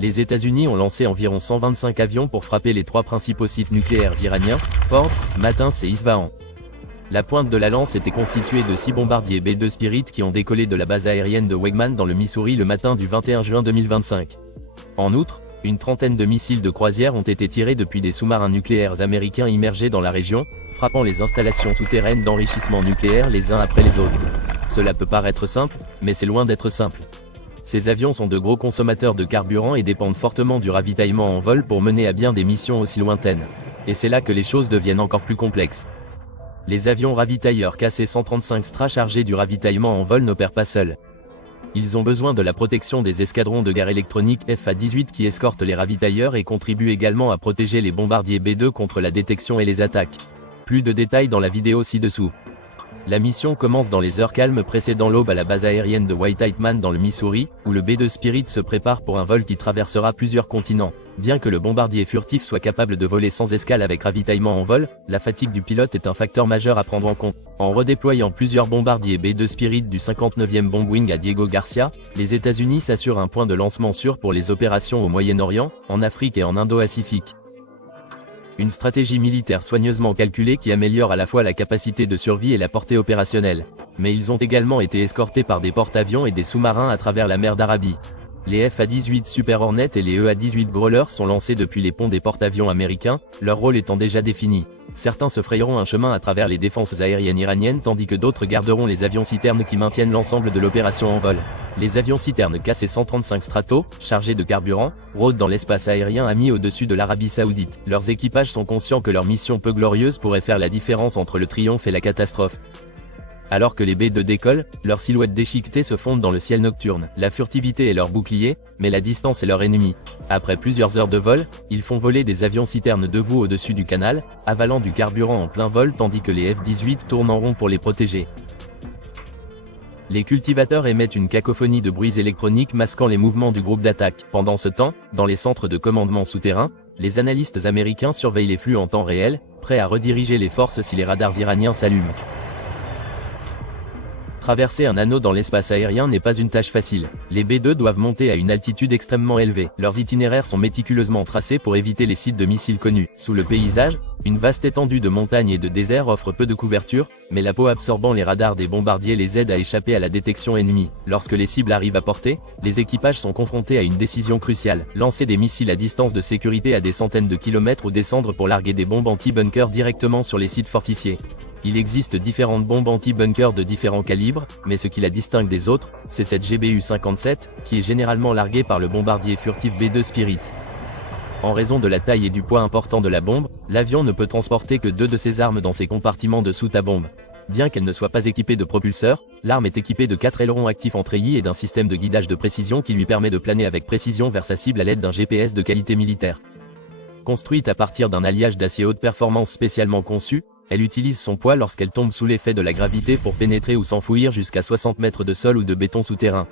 Les États-Unis ont lancé environ 125 avions pour frapper les 3 principaux sites nucléaires iraniens, Ford, Matins et Isfahan. La pointe de la lance était constituée de 6 bombardiers B-2 Spirit qui ont décollé de la base aérienne de Wegman dans le Missouri le matin du 21 juin 2025. En outre, une trentaine de missiles de croisière ont été tirés depuis des sous-marins nucléaires américains immergés dans la région, frappant les installations souterraines d'enrichissement nucléaire les uns après les autres. Cela peut paraître simple, mais c'est loin d'être simple. Ces avions sont de gros consommateurs de carburant et dépendent fortement du ravitaillement en vol pour mener à bien des missions aussi lointaines. Et c'est là que les choses deviennent encore plus complexes. Les avions ravitailleurs KC-135 Stra chargés du ravitaillement en vol n'opèrent pas seuls. Ils ont besoin de la protection des escadrons de guerre électroniques FA-18 qui escortent les ravitailleurs et contribuent également à protéger les bombardiers B-2 contre la détection et les attaques. Plus de détails dans la vidéo ci-dessous. La mission commence dans les heures calmes précédant l'aube à la base aérienne de White-Heitman dans le Missouri, où le B-2 Spirit se prépare pour un vol qui traversera plusieurs continents. Bien que le bombardier furtif soit capable de voler sans escale avec ravitaillement en vol, la fatigue du pilote est un facteur majeur à prendre en compte. En redéployant plusieurs bombardiers B-2 Spirit du 59e Bombwing à Diego Garcia, les États-Unis s'assurent un point de lancement sûr pour les opérations au Moyen-Orient, en Afrique et en Indo-Pacifique. Une stratégie militaire soigneusement calculée qui améliore à la fois la capacité de survie et la portée opérationnelle. Mais ils ont également été escortés par des porte-avions et des sous-marins à travers la mer d'Arabie. Les FA-18 Super Hornet et les EA-18 Growler sont lancés depuis les ponts des porte-avions américains, leur rôle étant déjà défini. Certains se frayeront un chemin à travers les défenses aériennes iraniennes tandis que d'autres garderont les avions-citernes qui maintiennent l'ensemble de l'opération en vol. Les avions-citernes KC-135 Strato, chargés de carburant, rôdent dans l'espace aérien ami au-dessus de l'Arabie Saoudite. Leurs équipages sont conscients que leur mission peu glorieuse pourrait faire la différence entre le triomphe et la catastrophe. Alors que les B-2 décollent, leurs silhouettes déchiquetées se fondent dans le ciel nocturne. La furtivité est leur bouclier, mais la distance est leur ennemi. Après plusieurs heures de vol, ils font voler des avions-citernes debout au-dessus du canal, avalant du carburant en plein vol tandis que les F-18 tournent en rond pour les protéger. Les cultivateurs émettent une cacophonie de bruits électroniques masquant les mouvements du groupe d'attaque. Pendant ce temps, dans les centres de commandement souterrains, les analystes américains surveillent les flux en temps réel, prêts à rediriger les forces si les radars iraniens s'allument. Traverser un anneau dans l'espace aérien n'est pas une tâche facile. Les B-2 doivent monter à une altitude extrêmement élevée. Leurs itinéraires sont méticuleusement tracés pour éviter les sites de missiles connus. Sous le paysage, une vaste étendue de montagnes et de déserts offre peu de couverture, mais la peau absorbant les radars des bombardiers les aide à échapper à la détection ennemie. Lorsque les cibles arrivent à portée, les équipages sont confrontés à une décision cruciale. Lancer des missiles à distance de sécurité à des centaines de kilomètres ou descendre pour larguer des bombes anti-bunker directement sur les sites fortifiés. Il existe différentes bombes anti-bunker de différents calibres, mais ce qui la distingue des autres, c'est cette GBU-57, qui est généralement larguée par le bombardier furtif B-2 Spirit. En raison de la taille et du poids important de la bombe, l'avion ne peut transporter que 2 de ses armes dans ses compartiments de soute à bombe. Bien qu'elle ne soit pas équipée de propulseurs, l'arme est équipée de 4 ailerons actifs en treillis et d'un système de guidage de précision qui lui permet de planer avec précision vers sa cible à l'aide d'un GPS de qualité militaire. Construite à partir d'un alliage d'acier haute performance spécialement conçu, elle utilise son poids lorsqu'elle tombe sous l'effet de la gravité pour pénétrer ou s'enfouir jusqu'à 60 mètres de sol ou de béton souterrain.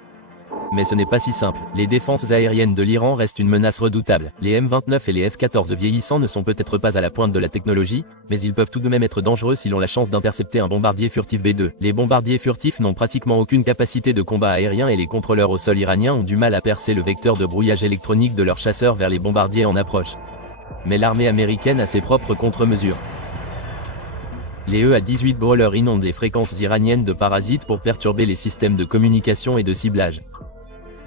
Mais ce n'est pas si simple. Les défenses aériennes de l'Iran restent une menace redoutable. Les M29 et les F-14 vieillissants ne sont peut-être pas à la pointe de la technologie, mais ils peuvent tout de même être dangereux si l'on a la chance d'intercepter un bombardier furtif B-2. Les bombardiers furtifs n'ont pratiquement aucune capacité de combat aérien et les contrôleurs au sol iraniens ont du mal à percer le vecteur de brouillage électronique de leurs chasseurs vers les bombardiers en approche. Mais l'armée américaine a ses propres contre-mesures. Les EA-18 Growler inondent les fréquences iraniennes de parasites pour perturber les systèmes de communication et de ciblage.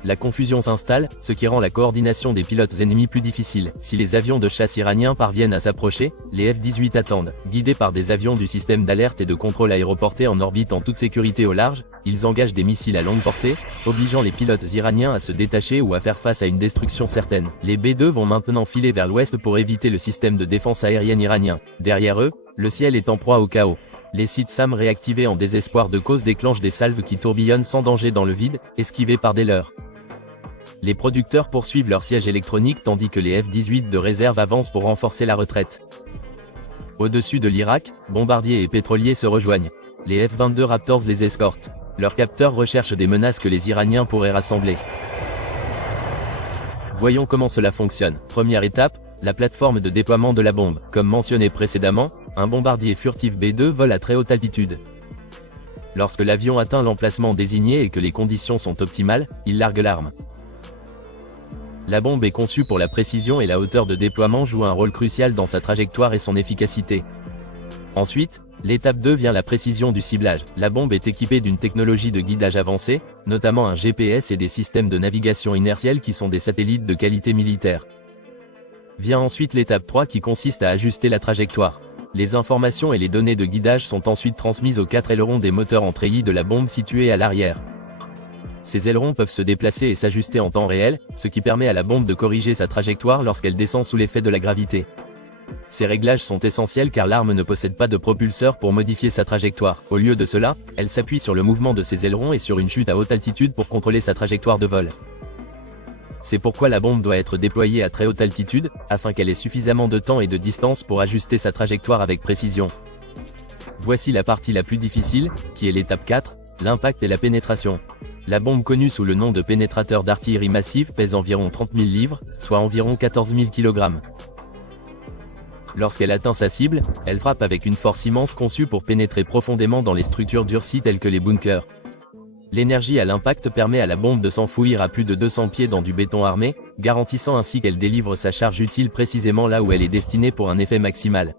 La confusion s'installe, ce qui rend la coordination des pilotes ennemis plus difficile. Si les avions de chasse iraniens parviennent à s'approcher, les F-18 attendent. Guidés par des avions du système d'alerte et de contrôle aéroporté en orbite en toute sécurité au large, ils engagent des missiles à longue portée, obligeant les pilotes iraniens à se détacher ou à faire face à une destruction certaine. Les B-2 vont maintenant filer vers l'ouest pour éviter le système de défense aérienne iranien. Derrière eux, le ciel est en proie au chaos. Les sites SAM réactivés en désespoir de cause déclenchent des salves qui tourbillonnent sans danger dans le vide, esquivés par des leurres. Les producteurs poursuivent leur siège électronique tandis que les F-18 de réserve avancent pour renforcer la retraite. Au-dessus de l'Irak, bombardiers et pétroliers se rejoignent. Les F-22 Raptors les escortent. Leurs capteurs recherchent des menaces que les Iraniens pourraient rassembler. Voyons comment cela fonctionne. Première étape, la plateforme de déploiement de la bombe. Comme mentionné précédemment, un bombardier furtif B-2 vole à très haute altitude. Lorsque l'avion atteint l'emplacement désigné et que les conditions sont optimales, il largue l'arme. La bombe est conçue pour la précision et la hauteur de déploiement joue un rôle crucial dans sa trajectoire et son efficacité. Ensuite, l'étape 2 vient la précision du ciblage. La bombe est équipée d'une technologie de guidage avancée, notamment un GPS et des systèmes de navigation inertielle qui sont des satellites de qualité militaire. Vient ensuite l'étape 3 qui consiste à ajuster la trajectoire. Les informations et les données de guidage sont ensuite transmises aux 4 ailerons des moteurs en treillis de la bombe situés à l'arrière. Ces ailerons peuvent se déplacer et s'ajuster en temps réel, ce qui permet à la bombe de corriger sa trajectoire lorsqu'elle descend sous l'effet de la gravité. Ces réglages sont essentiels car l'arme ne possède pas de propulseur pour modifier sa trajectoire. Au lieu de cela, elle s'appuie sur le mouvement de ses ailerons et sur une chute à haute altitude pour contrôler sa trajectoire de vol. C'est pourquoi la bombe doit être déployée à très haute altitude, afin qu'elle ait suffisamment de temps et de distance pour ajuster sa trajectoire avec précision. Voici la partie la plus difficile, qui est l'étape 4, l'impact et la pénétration. La bombe connue sous le nom de pénétrateur d'artillerie massif pèse environ 30 000 livres, soit environ 14 000 kg. Lorsqu'elle atteint sa cible, elle frappe avec une force immense conçue pour pénétrer profondément dans les structures durcies telles que les bunkers. L'énergie à l'impact permet à la bombe de s'enfouir à plus de 200 pieds dans du béton armé, garantissant ainsi qu'elle délivre sa charge utile précisément là où elle est destinée pour un effet maximal.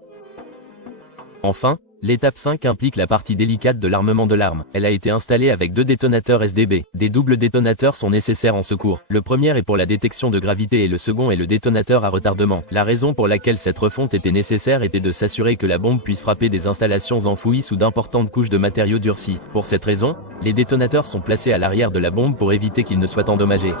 Enfin, l'étape 5 implique la partie délicate de l'armement de l'arme. Elle a été installée avec 2 détonateurs SDB. Des doubles détonateurs sont nécessaires en secours. Le premier est pour la détection de gravité et le second est le détonateur à retardement. La raison pour laquelle cette refonte était nécessaire était de s'assurer que la bombe puisse frapper des installations enfouies sous d'importantes couches de matériaux durcis. Pour cette raison, les détonateurs sont placés à l'arrière de la bombe pour éviter qu'ils ne soient endommagés.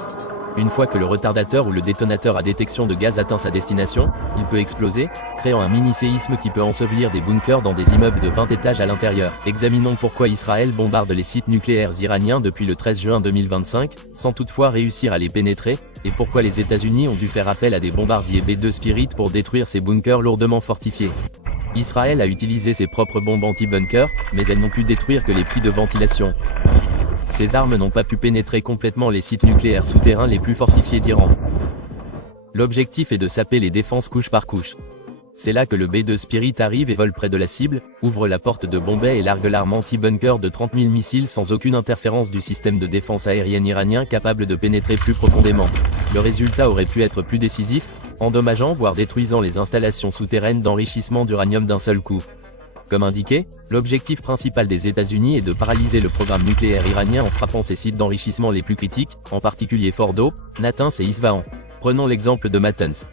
Une fois que le retardateur ou le détonateur à détection de gaz atteint sa destination, il peut exploser, créant un mini-séisme qui peut ensevelir des bunkers dans des immeubles de 20 étages à l'intérieur. Examinons pourquoi Israël bombarde les sites nucléaires iraniens depuis le 13 juin 2025, sans toutefois réussir à les pénétrer, et pourquoi les États-Unis ont dû faire appel à des bombardiers B-2 Spirit pour détruire ces bunkers lourdement fortifiés. Israël a utilisé ses propres bombes anti-bunkers, mais elles n'ont pu détruire que les puits de ventilation. Ces armes n'ont pas pu pénétrer complètement les sites nucléaires souterrains les plus fortifiés d'Iran. L'objectif est de saper les défenses couche par couche. C'est là que le B-2 Spirit arrive et vole près de la cible, ouvre la porte de Bombay et largue l'arme anti-bunker de 30 000 missiles sans aucune interférence du système de défense aérienne iranien capable de pénétrer plus profondément. Le résultat aurait pu être plus décisif, endommageant voire détruisant les installations souterraines d'enrichissement d'uranium d'un seul coup. Comme indiqué, l'objectif principal des États-Unis est de paralyser le programme nucléaire iranien en frappant ses sites d'enrichissement les plus critiques, en particulier Fordo, Natanz et Isfahan. Prenons l'exemple de Natanz.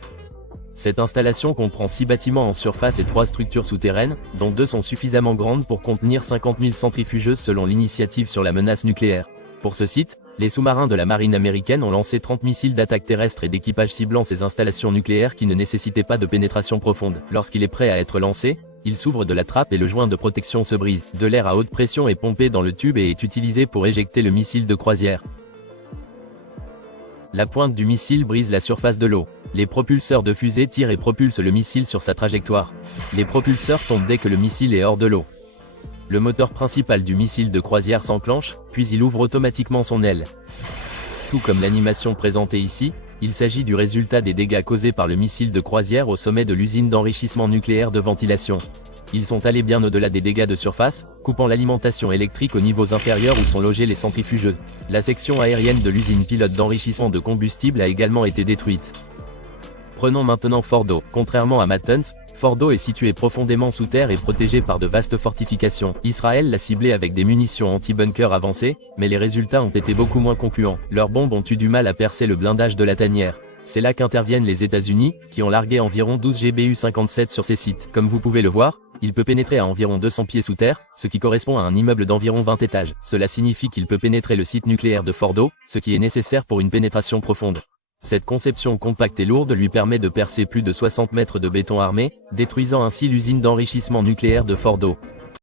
Cette installation comprend 6 bâtiments en surface et 3 structures souterraines, dont 2 sont suffisamment grandes pour contenir 50 000 centrifugeuses selon l'initiative sur la menace nucléaire. Pour ce site, les sous-marins de la marine américaine ont lancé 30 missiles d'attaque terrestre et d'équipage ciblant ces installations nucléaires qui ne nécessitaient pas de pénétration profonde. Lorsqu'il est prêt à être lancé, il s'ouvre de la trappe et le joint de protection se brise. De l'air à haute pression est pompé dans le tube et est utilisé pour éjecter le missile de croisière. La pointe du missile brise la surface de l'eau. Les propulseurs de fusée tirent et propulsent le missile sur sa trajectoire. Les propulseurs tombent dès que le missile est hors de l'eau. Le moteur principal du missile de croisière s'enclenche, puis il ouvre automatiquement son aile. Tout comme l'animation présentée ici, il s'agit du résultat des dégâts causés par le missile de croisière au sommet de l'usine d'enrichissement nucléaire de ventilation. Ils sont allés bien au-delà des dégâts de surface, coupant l'alimentation électrique aux niveaux inférieurs où sont logés les centrifugeux. La section aérienne de l'usine pilote d'enrichissement de combustible a également été détruite. Prenons maintenant Fordo. Contrairement à Natanz, Fordo est situé profondément sous terre et protégé par de vastes fortifications. Israël l'a ciblé avec des munitions anti-bunker avancées, mais les résultats ont été beaucoup moins concluants. Leurs bombes ont eu du mal à percer le blindage de la tanière. C'est là qu'interviennent les États-Unis, qui ont largué environ 12 GBU-57 sur ces sites. Comme vous pouvez le voir, il peut pénétrer à environ 200 pieds sous terre, ce qui correspond à un immeuble d'environ 20 étages. Cela signifie qu'il peut pénétrer le site nucléaire de Fordo, ce qui est nécessaire pour une pénétration profonde. Cette conception compacte et lourde lui permet de percer plus de 60 mètres de béton armé, détruisant ainsi l'usine d'enrichissement nucléaire de Fordo.